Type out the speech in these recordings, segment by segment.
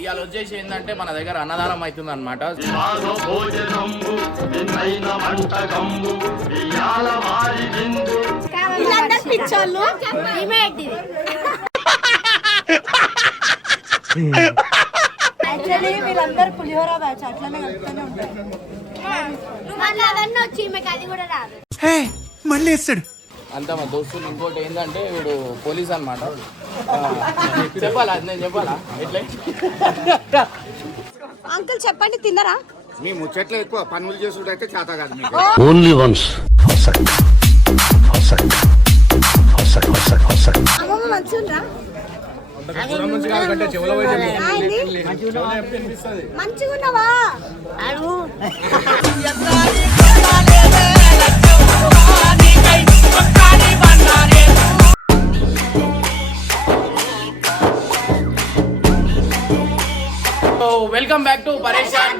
ఇవాళ వచ్చేసి ఏంటంటే మన దగ్గర అన్నదానం అవుతుంది అనమాట. వీళ్ళందరూ పులిహోర బ్యాచ్ అట్లనే కలుపుతూనే ఉంటారు. మళ్ళీ వేస్తాడు అంతా మా దోస్తులు. ఇంకోటి ఏంటంటే వీడు పోలీస్ అనమాట. చెప్పాలా నేను చెప్పాలా ఎట్లా అంకుల్ చెప్పండి, తిన్నరా? మీ ముచ్చట్లు ఎక్కువ పనులు చేసుడు అయితే చేత కాదు మీకు. ఓన్లీ వన్స్ అమ్మమ్మ మంచిగుండ్రా? మంచిగున్నావా? వెల్కమ్ బ్యాక్ టు పరేషాన్.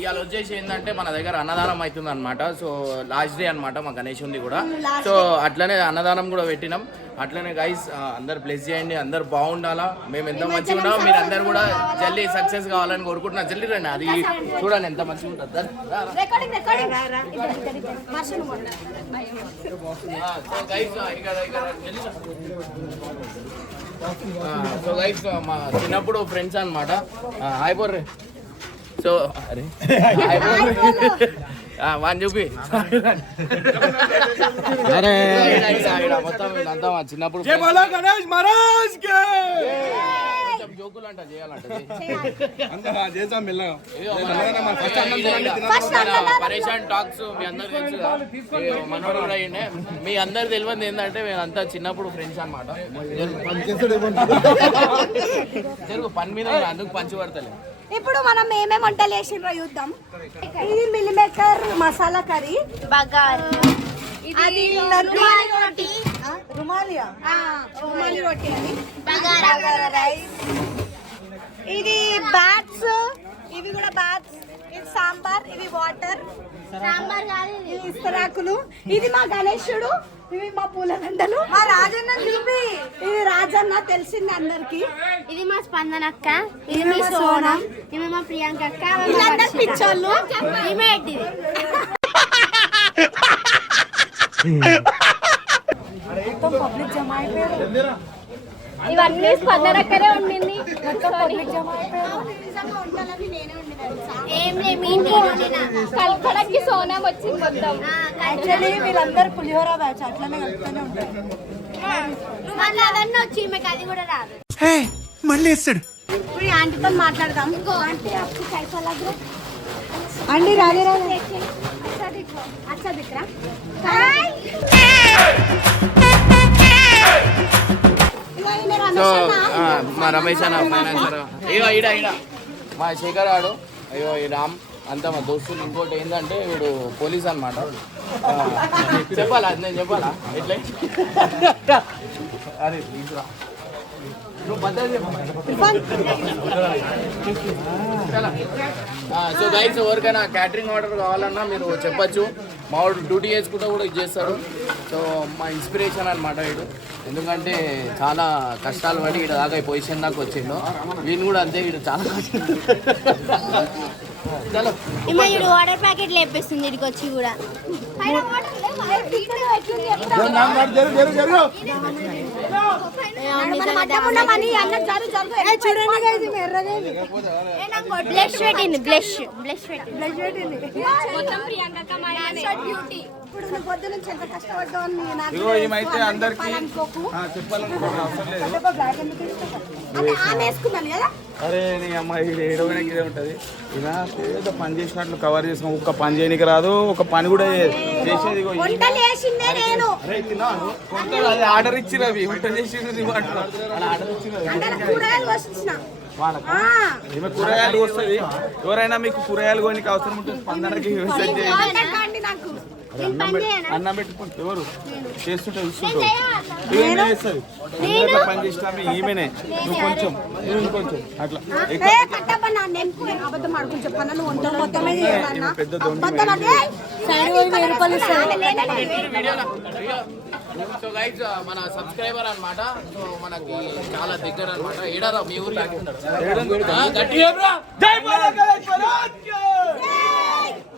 ఇవాళ వచ్చేసి ఏంటంటే మన దగ్గర అన్నదానం అవుతుంది అనమాట. సో లాస్ట్ డే అనమాట మా గణేష్ ఉంది కూడా. సో అట్లనే అన్నదానం కూడా పెట్టినాం. అట్లనే గైస్ అందరు ప్లస్ చేయండి, అందరు బాగుండాలా, మేము ఎంత మంచిగా ఉన్నాం, మీరు అందరు కూడా జల్దీ సక్సెస్ కావాలని కోరుకుంటున్నా. జల్దీ రండి, అది చూడండి ఎంత మంచిగా ఉంటుంది. సో గైస్ మా చిన్నప్పుడు ఫ్రెండ్స్ అనమాట. హాయ్ బోర్రే. సో అరే వాని చూపి మొత్తం వీళ్ళంతా మా చిన్నప్పుడు జోకులు అంట చేయాలంట. పరేషాన్ టాక్స్ మీ అందరు తెలుసు, మనోడు కూడా అయ్యిండే. మీ అందరు తెలియదు ఏంటంటే మేమంతా చిన్నప్పుడు ఫ్రెండ్స్ అనమాట. తెలుగు పని మీద అందుకు పంచి పడతలే. ఇప్పుడు మనం ఏమేమి వంటలు చేసిండ్రో చూద్దాం. ఇది మిల్ మేకర్ మసాలా కర్రీ, అది రుమాలి రోటీ అని, బగారా రైస్, ఇది బ్యాట్స్, ఇవి కూడా బ్యాట్స్, ఇది సాంబార్, ఇవి వాటర్, ఇవి ఇస్తరాకులు, ఇది మా గణేశుడు, ఇవి మా పూలదండలు, మా రాజన్న చూపి, ఇది రాజన్న తెలిసింది అందరికి, ఇది మా స్పందన అక్క, ఇది మీ సోనం, ఇది మా ప్రియాంక అక్క, వీళ్ళందరూ పిచ్చోళ్ళు. ఈమె ఏంటిది? పబ్లిక్ జమ అయిపోయారు. ఇవన్నీ స్పందన అక్కనే ఉండింది. పబ్లిక్ జమ అయిపోయారు. కలపడానికి సోనం వచ్చింది మొత్తం. యాక్చువల్లీ వీళ్ళందరూ పులిహోర బ్యాచ్ అట్లనే కలుపుతూనే ఉంటారు. మళ్ళీ అవన్నీ వచ్చి ఈమెకి అది కూడా రాదు. మళ్ళీ వేస్తాడు. ఇప్పుడు ఈ ఆంటీతో మాట్లాడదాం. ఆంటీ అండి రాదే రాదే అచ్చా దిక్రా. సో మా రమేష్ అన్న ఫైనాన్సర్, అయ్యో ఈడ మా శేఖర్ ఆడు, అయ్యో ఈ రామ్ అంతా మా దోస్తులు. ఇంకోటి ఏంటంటే వీడు పోలీస్ అనమాట. చెప్పాలా నేను చెప్పాలా ఎట్లా అరే తీసుకురా సో గైస్ ఎవరికైనా క్యాటరింగ్ ఆర్డర్ కావాలన్నా మీరు చెప్పచ్చు. మా వాడు డ్యూటీ చేసుకుంటూ కూడా ఇది చేస్తాడు. సో మా ఇన్స్పిరేషన్ అనమాట వీడు, ఎందుకంటే చాలా కష్టాలు పడి వీడు దాకా ఈ పొజిషన్ దాకా వచ్చిండు. వీళ్ళు కూడా అంతే, వీడు చాలా చలో ఈమె వాటర్ ప్యాకెట్ లేపేస్తుంది ఇక్కడికి వచ్చి కూడా. బ్లష్ పెట్టింది, బ్లష్ పెట్టింది. పొద్దు నుంచి ఎంత కష్టపడ్డావు. అందరికి అరే నీ అమ్మాయి ఏడవడానికి ఇదే ఉంటుంది. ఇలా ఏదో పని చేసినట్లు కవర్ చేసిన ఒక్క పని చేయడానికి రాదు, ఒక పని కూడా చేసేది. అది ఆర్డర్ ఇచ్చినవి వంట చేసేది ఆర్డర్ ఈమె కూరగాయలు వస్తుంది. ఎవరైనా మీకు కూరగాయలు కొనికి అవసరం ఉంటుంది స్పందనకి అన్నం పెట్టుకుంటే ఎవరు చేస్తుంటే చూస్తుంటావు ఈమెనే చేస్తుంది అందరిలో పని చేసినామే ఈమెనే నువ్వు కొంచెం నువ్వు ఇంకొంచెం అట్లా ఎక్కువ కట్టపన్నా నేను అబద్ధం ఆడుకుని చెప్పాను నువ్వు వంట మొత్తమే చేయాలన్నా పెద్ద దొంగ సో గైస్ మన సబ్స్క్రైబర్ అన్నమాట. సో మనకి చాలా దగ్గర అన్నమాట. ఏడారా మీ ఊరు గట్టిగా బ్రో. జై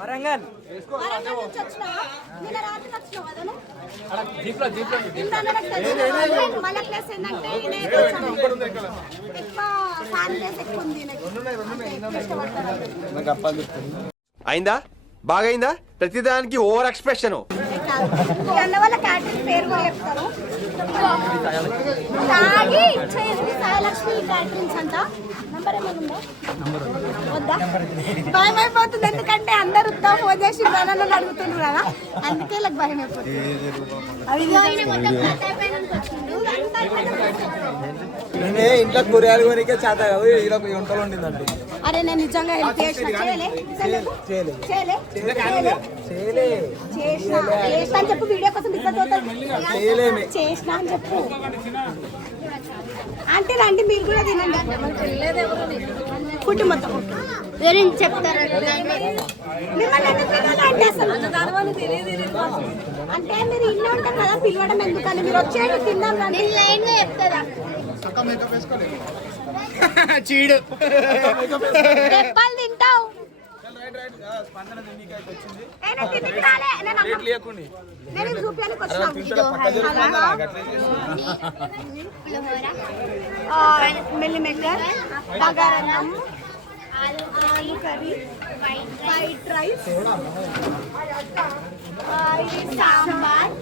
వరంగల్. నుంచి వచ్చినావా? నిన్న రాత్రి వచ్చినావు కదా నువ్వు? దీప్లో మళ్ళీ ప్లేస్ ఏంటంటే ఎక్కువ ఫ్యాన్ ప్లేస్ ఎక్కువ ఉంది నాకు అప్పాలు చెప్తాను అయిందా బాగైందా ప్రతిదానికి ఓవర్ ఎక్స్ప్రెషన్ అన్న వాళ్ళ క్యాటరింగ్ పేరు కూడా చెప్తారు. తాగి చేసి సాయలక్ష్మి క్యాటరింగ్స్ అంట. నంబర్ ఏమైనా వద్దా? భయం అయిపోతుంది ఎందుకంటే అందరు ఫోన్ చేసి నన్ను అడుగుతున్నారు కదా, అందుకే ఇలా భయం అయిపోతుంది. ఇంట్లో కూరగాయలు కొనికే చేత కాదు ఇలా వంటలు వండిందంటే అరే నేను నిజంగా హెల్ప్ చేసిన చేసిన అని చెప్పు, వీడియో కోసం చేసిన అని చెప్పు. అంటే రండి మీరు కూడా తినండి. ఫుడ్ మొత్తం చెప్తారు మిమ్మల్ని ఎందుకు పిలవాలంటే అసలు అంటే మీరు ఇల్లు ఉంటారు కదా, పిలవడం ఎందుకని మీరు వచ్చేయండి తిందాం. నేను లైన్ గా చెప్తారా చీడు చెప్పాలి తింటావు. నేను చూపించడానికి వచ్చినా మిల్లిమేకర్, బగారన్నం, ఆలు కర్రీ, వైట్ రైస్, ఇది సాంబార్,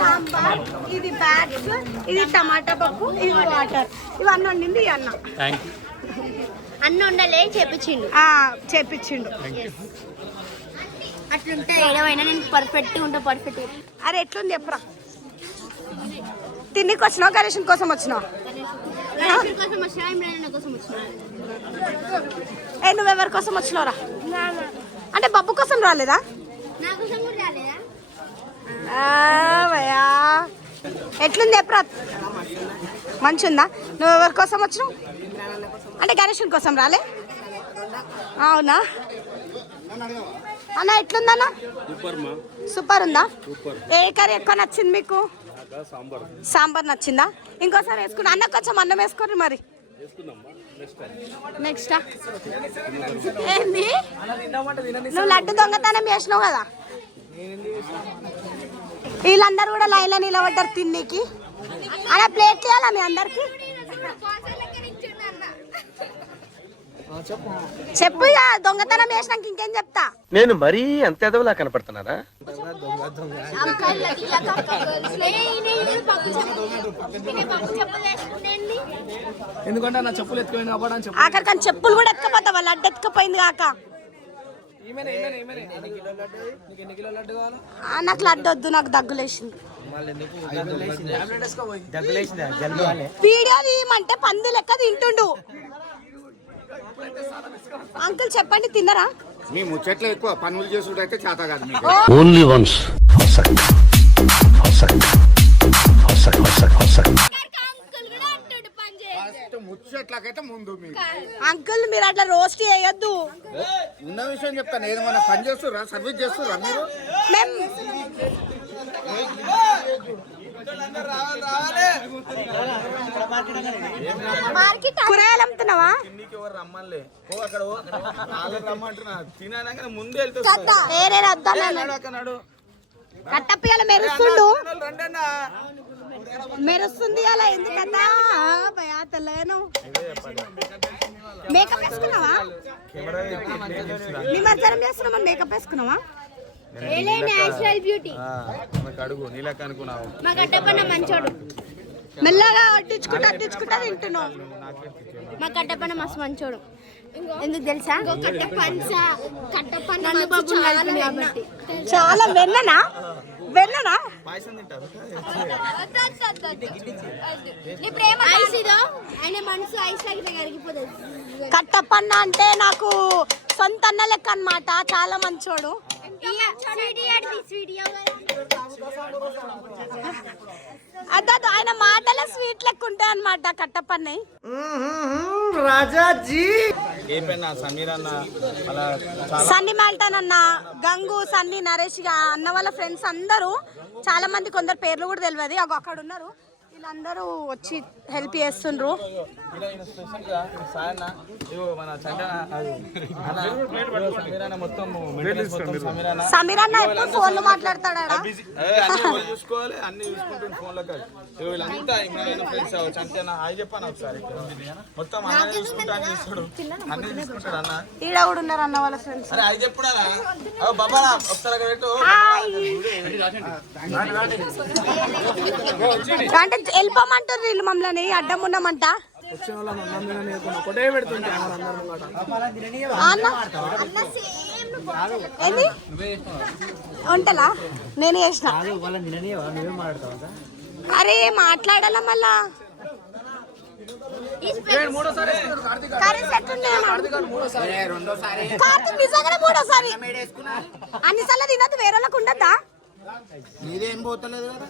సాంబార్, ఇది బ్యాట్స్, ఇది టమాటా పప్పు, ఇది వాటర్, ఇవన్నీ వండింది ఈ అన్న. అన్న ఉండాలి చెప్పించిండు చేపించిండు. అట్లుంటే ఏడవైనా నేను పర్ఫెక్ట్ ఉంటా. పర్ఫెక్ట్ అరే ఎట్లుంది ఎప్పుడా? తిండికి వచ్చినావు గణేషన్ కోసం వచ్చినావు? కోసం వచ్చినా ఇమ్రాన్ కోసం వచ్చినా. నువ్వెవరి కోసం వచ్చినావురా? అంటే బబ్బు కోసం రాలేదా? నా కోసం కూడా రాలేదా? భయా ఎట్లుంది ఎప్పుడా? మంచిగా. నువ్వెవరి కోసం వచ్చినావు? అంటే గణేషన్ కోసం రాలే? అవునా అన్న? ఎట్లుందన్న? సూపర్ ఉందా? ఏ కర్రీ ఎక్కువ నచ్చింది మీకు? సాంబార్ నచ్చిందా? ఇంకోసారి వేసుకున్నా. అన్న కొంచెం అన్నం వేసుకోండి మరి. నెక్స్ట్ ఏంది? నువ్వు లడ్డు దొంగతనం చేసినావు కదా, వీళ్ళందరూ కూడా లైన్లో నిలబడ్డారు తిన్నీకి. అలా ప్లేట్ చేయాలా మీ అందరికి? చెప్పు ఇక. దొంగతనం చేసినాక ఇంకేం చెప్తా? నేను మరీ అంత ఎదవలా కనపడుతున్నారా ఎందుకంటే నా చెప్పులు ఎత్తుకుపోయిన ఆఖరికని చెప్పులు కూడా ఎత్తుకపోతా, వాళ్ళు అడ్డు ఎత్తుకపోయింది కాక. నాకు లడ్డు వద్దు, నాకు దగ్గులేసింది. వీడియో తీయమంటే పందు లెక్క తింటుండు. అంకుల్ చెప్పండి, తిన్నరా? మీ ముచ్చట్లు ఎక్కువ పనులు చేసుకుంటే అయితే చేత కాదు మీకు. ఓన్లీ వన్స్ ముచ్చట్లకైతే ముందు మీకు అంకుల్ మీరు అట్లా రోస్ట్ చేయొద్దు. ఉన్న విషయం చెప్తాను. ఏదైనా పని చేస్తుర్రా, సర్వీస్ చేస్తుర్రా మీరు? మేము కూరగాయలు అమ్ముతున్నావా? రమ్మలే అక్కడ రమ్మంటున్నా తినగానే ముందే వెళ్తా. కట్టపియాల మెరుస్తుండు, మెరుస్తుంది అలా. ఎందుకన్నా తెల్లగాను మేకప్ వేసుకున్నావా? నిమజ్జనం చేస్తున్నామా? మేకప్ వేసుకున్నావా? బ్యూటీ అడుగు నీళ్ళకి అనుకున్నావు. మా కట్టపన్న మంచోడు. మెల్లగా అట్టించుకుంటా అట్టించుకుంటా తింటున్నావు. మా కట్టపన్న మస్తు మంచోడు. ఎందుకు తెలుసా? కట్టపన్న చాలా వెన్ననా? వెన్ననా? పాయసం తింటారు. ఆయన మనసు ఐస్ లాగితే కరిగిపోతుంది. కట్టపన్న అంటే నాకు సొంత అన్న లెక్క అన్నమాట, చాలా మంచోడు. అదే ఆయన మాటల స్వీట్ లెక్క ఉంటాయి అన్నమాట కట్టపన్నై. సన్నీ మాల్టన్ అన్న, గంగు, సన్నీ, నరేష్ అన్న వాళ్ళ ఫ్రెండ్స్ అందరూ చాలా మంది, కొందరు పేర్లు కూడా తెలియదు, అక్కడ ఉన్నారు. వీళ్ళందరూ వచ్చి హెల్ప్ చేస్తుండ్రు. సమీర్ అన్న ఎప్పుడు ఫోన్లు మాట్లాడతాడా? చూసుకోవాలి, అన్ని చూసుకుంటుంది ఫోన్లో. వీళ్ళంతా చెప్పాను ఒకసారి, మొత్తం అన్నీ చూసుకుంటా అని చూస్తాడు, అన్ని చూసుకుంటాడు అన్న. ఈడ కూడా ఉన్నారు అన్న వాళ్ళ ఫ్రెండ్స్. అరే అది చెప్పుడా బాబా ఒకసారి అంటే వెళ్ళిపోమంటారు వీళ్ళు, మమ్మల్ని అడ్డం ఉన్నామంట. ఏంది వంటలా నేను చేసిన? అరే మాట్లాడాలా మళ్ళా? మూడోసారి అన్నిసార్లు తినద్దు, వేరే వాళ్ళకు ఉండద్దా? నీదేం పోతలేదు కదా.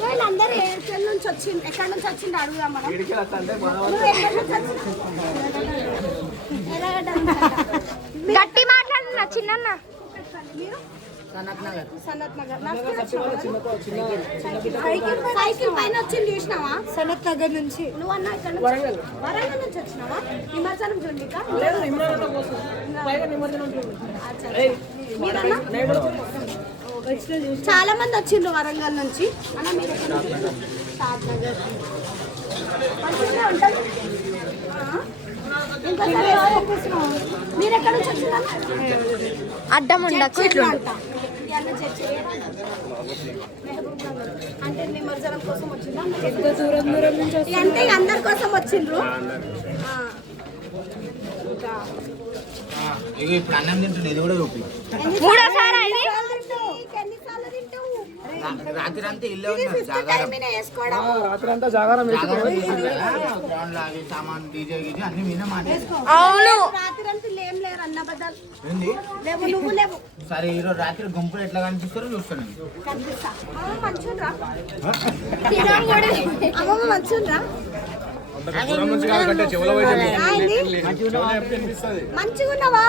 వీళ్ళందరూ ఎక్కడి నుంచి వచ్చింది, ఎక్కడి నుంచి వచ్చింది అడుగుదాం మనం. గట్టి మాట్లాడుతున్నా చిన్న. సైకిల్ పైన వచ్చింది చూసినావా? సనత్ నగర్ నుంచి. నువ్వు అన్నా వరంగల్ నుంచి వచ్చినావా? నిమజ్జనం చూడనికా? చాలా మంది వచ్చిండ్రు వరంగల్ నుంచి. మీరు ఎక్కడ నుంచి వచ్చిందా? అడ్డం ఉండకు అంటే నిమజ్జనం కోసం వచ్చిందా? అంటే అందరి కోసం వచ్చిండ్రు. ఇప్పుడు అన్నం తింటుంది, ఇది కూడా చూపి. రాత్రి అంతా ఇల్లే రాత్రి జాగారం సామాన్ డీజే గీజే అన్ని మీద సరే. ఈరోజు రాత్రి గుంపులు ఎట్లా కనిపిస్తారో చూస్తాను. మంచిగున్నావా?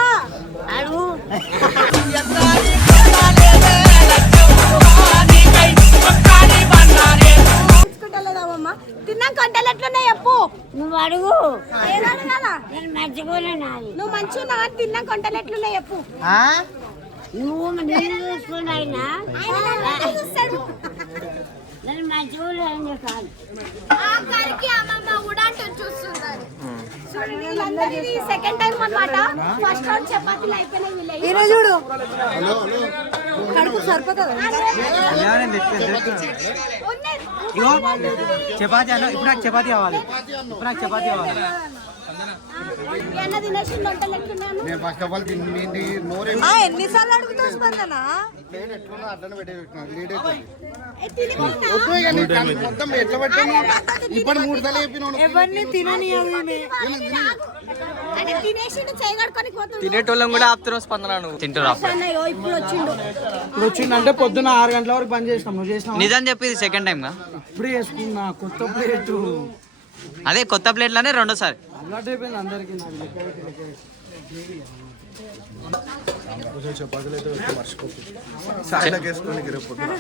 తిన్నాక వంటలు ఎట్లున్నాయి చెప్పు. నువ్వు అడుగు. నువ్వు మంచిగా తిన్నాక వంటలు ఎట్లున్నాయి చెప్పు. నువ్వు చూసుకున్నా నేను మంచిగా కాదు. సెకండ్ టైం అన్నమాట. ఫస్ట్ రౌండ్ చపాతీలు అయిపోయినాయి. చూడు కడుపు సరిపోతుంది. చపాతీ అన్న, ఇప్పుడు నాకు చపాతీ కావాలి, ఇప్పుడు నాకు చపాతీ కావాలి. ఎన్నిసార్లు అడుగుతావు స్పందన? ఇప్పుడు 3 సార్లు ఎవరిని తినేటోళ్ళం కూడా ఆపుతున్నావు స్పందన, నువ్వు తింటున్నా. ఇప్పుడు వచ్చిండు. ఇప్పుడు వచ్చిందంటే పొద్దున 6 గంటల వరకు బంద్ చేసినాం. నువ్వు చేసినావు నిజం చెప్పి ఇది సెకండ్ టైం గా ఇప్పుడు చేసుకున్నా కొత్త ప్లేట్. అదే కొత్త ప్లేట్లోనే రెండోసారి అలవాటు అయిపోయింది అందరికి.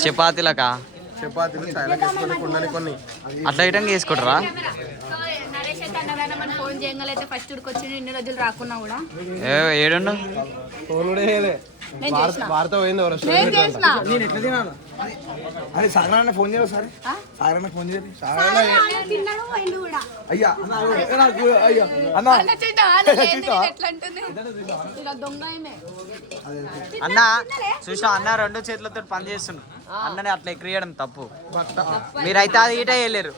చపాతీలకా? చపాతీలు చాయలకు వేసుకొని కొండని కొన్ని అట్లా ఐటమ్ వేసుకుంటారా? ఫోన్ చేయగలైతే ఫస్ట్ వచ్చి ఇన్ని రోజులు రాకున్నా కూడా ఏడుండు వార్త పోయింది. నేను ఎట్లా తినాలి? అరే సాగరాన్న ఫోన్ చేయవు సరే, సాగరాన్న ఫోన్ చేయండి. అయ్యా అయ్యా అన్న చూసా అన్న 2 చేతులతో పని చేస్తుండ్రు. అన్నని అట్లా ఎక్కియడం తప్పు. మీరైతే అది ఈట వేయలేరు.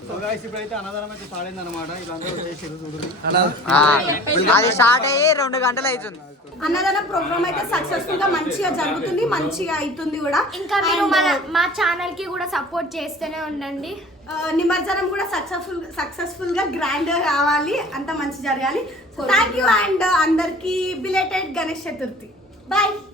అది స్టార్ట్ అయ్యి 2 గంటలు అవుతుంది. అన్నదానం ప్రోగ్రామ్ అయితే సక్సెస్ఫుల్ గా మంచిగా జరుగుతుంది, మంచిగా అవుతుంది కూడా. ఇంకా మీరు మా ఛానల్ కి కూడా సపోర్ట్ చేస్తూనే ఉండండి. నిమజ్జనం కూడా సక్సెస్ఫుల్ గా గ్రాండ్ గా కావాలి, అంత మంచి జరగాలి. థ్యాంక్ యూ అండ్ అందరికి బిలేటెడ్ గణేష్ చతుర్థి. బాయ్.